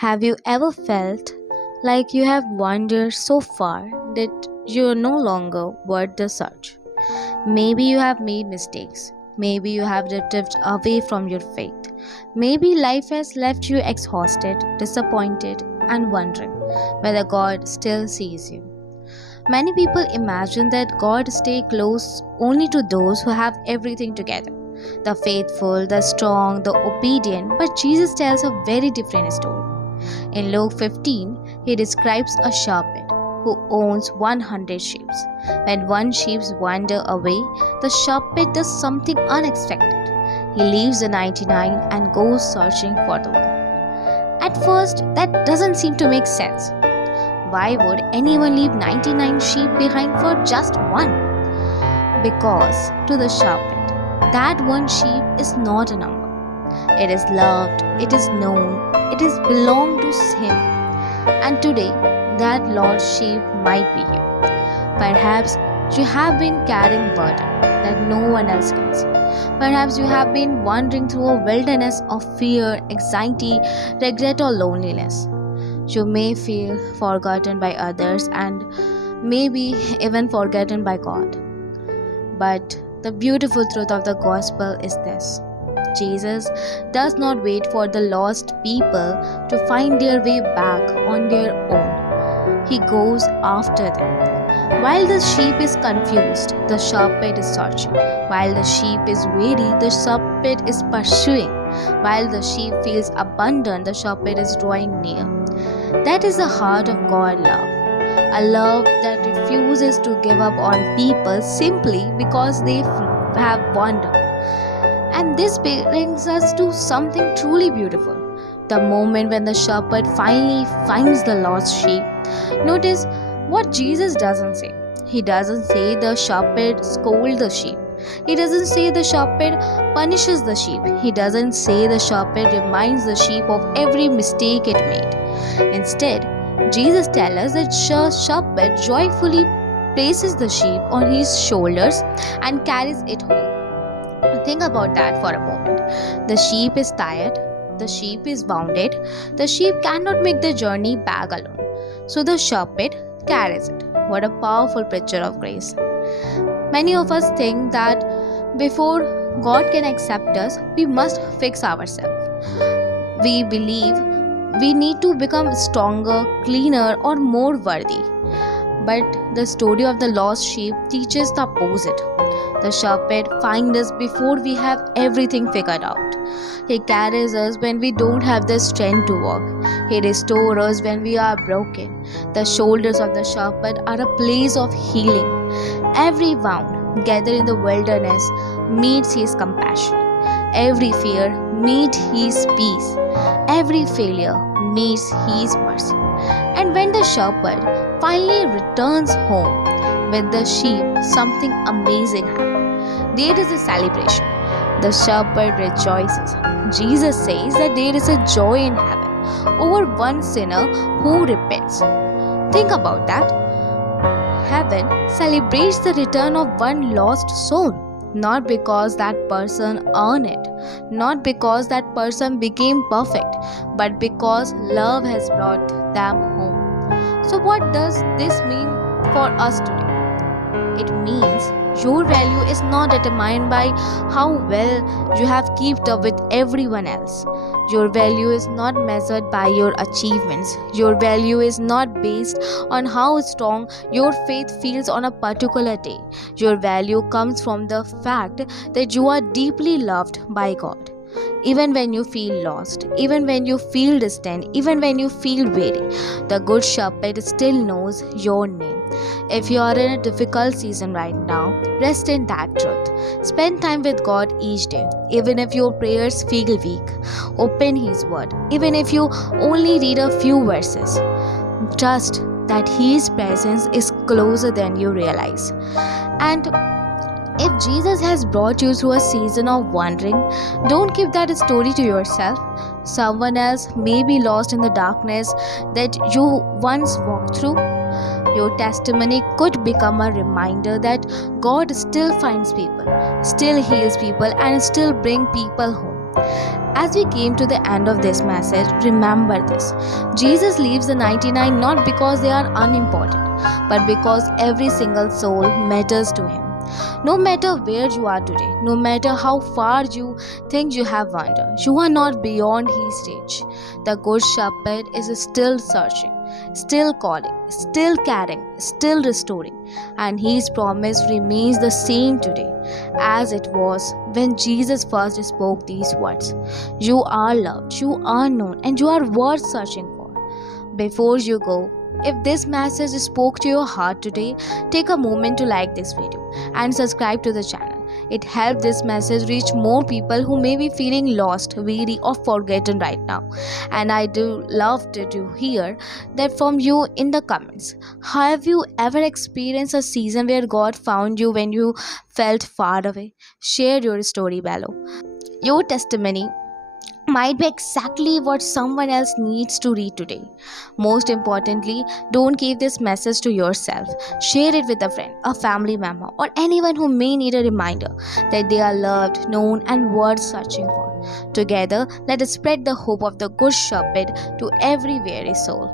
Have you ever felt like you have wandered so far that you are no longer worth the search? Maybe you have made mistakes. Maybe you have drifted away from your faith. Maybe life has left you exhausted, disappointed, and wondering whether God still sees you. Many people imagine that God stays close only to those who have everything together, the faithful, the strong, the obedient, but Jesus tells a very different story. In Luke 15, he describes a shepherd who owns 100 sheep. When one sheep wanders away, the shepherd does something unexpected. He leaves the 99 and goes searching for the one. At first, that doesn't seem to make sense. Why would anyone leave 99 sheep behind for just one? Because to the shepherd, that one sheep is not a number. It is loved, it is known, it is belong to him. And today, that lost sheep might be you. Perhaps you have been carrying burden that no one else can see. Perhaps you have been wandering through a wilderness of fear, anxiety, regret, or loneliness. You may feel forgotten by others and maybe even forgotten by God. But the beautiful truth of the gospel is this: Jesus does not wait for the lost people to find their way back on their own. He goes after them. While the sheep is confused, the shepherd is searching. While the sheep is weary, the shepherd is pursuing. While the sheep feels abandoned, the shepherd is drawing near. That is the heart of God's love. A love that refuses to give up on people simply because they have wandered. And this brings us to something truly beautiful. The moment when the shepherd finally finds the lost sheep. Notice what Jesus doesn't say. He doesn't say the shepherd scolds the sheep. He doesn't say the shepherd punishes the sheep. He doesn't say the shepherd reminds the sheep of every mistake it made. Instead, Jesus tells us that the shepherd joyfully places the sheep on his shoulders and carries it home. Think about that for a moment. The sheep is tired, the sheep is wounded, the sheep cannot make the journey back alone. So the shepherd carries it. What a powerful picture of grace. Many of us think that before God can accept us, we must fix ourselves. We believe we need to become stronger, cleaner, or more worthy. But the story of the lost sheep teaches the opposite. The shepherd finds us before we have everything figured out. He carries us when we don't have the strength to walk. He restores us when we are broken. The shoulders of the shepherd are a place of healing. Every wound gathered in the wilderness meets his compassion. Every fear meets his peace. Every failure meets his mercy. And when the shepherd finally returns home with the sheep, something amazing happens. There is a celebration. The shepherd rejoices. Jesus says that there is a joy in heaven over one sinner who repents. Think about that. Heaven celebrates the return of one lost soul. Not because that person earned it, not because that person became perfect, but because love has brought them home. So what does this mean for us today? It means your value is not determined by how well you have kept up with everyone else. Your value is not measured by your achievements. Your value is not based on how strong your faith feels on a particular day. Your value comes from the fact that you are deeply loved by God. Even when you feel lost, even when you feel distant, even when you feel weary, the Good Shepherd still knows your name. If you are in a difficult season right now, rest in that truth. Spend time with God each day. Even if your prayers feel weak, open His Word. Even if you only read a few verses, trust that His presence is closer than you realize. And if Jesus has brought you through a season of wandering, don't keep that story to yourself. Someone else may be lost in the darkness that you once walked through. Your testimony could become a reminder that God still finds people, still heals people, and still brings people home. As we came to the end of this message, remember this: Jesus leaves the 99 not because they are unimportant, but because every single soul matters to him. No matter where you are today, no matter how far you think you have wandered, you are not beyond his reach. The Good Shepherd is still searching, still calling, still caring, still restoring, and his promise remains the same today as it was when Jesus first spoke these words: You are loved, you are known, and you are worth searching for. Before you go, if this message spoke to your heart today, take a moment to like this video and subscribe to the channel. It helps this message reach more people who may be feeling lost, weary, or forgotten right now. And I do love to hear that from you in the comments. Have you ever experienced a season where God found you when you felt far away? Share your story below. Your testimony might be exactly what someone else needs to read today. Most importantly, don't keep this message to yourself. Share it with a friend, a family member, or anyone who may need a reminder that they are loved, known, and worth searching for. Together, let us spread the hope of the Good Shepherd to every weary soul.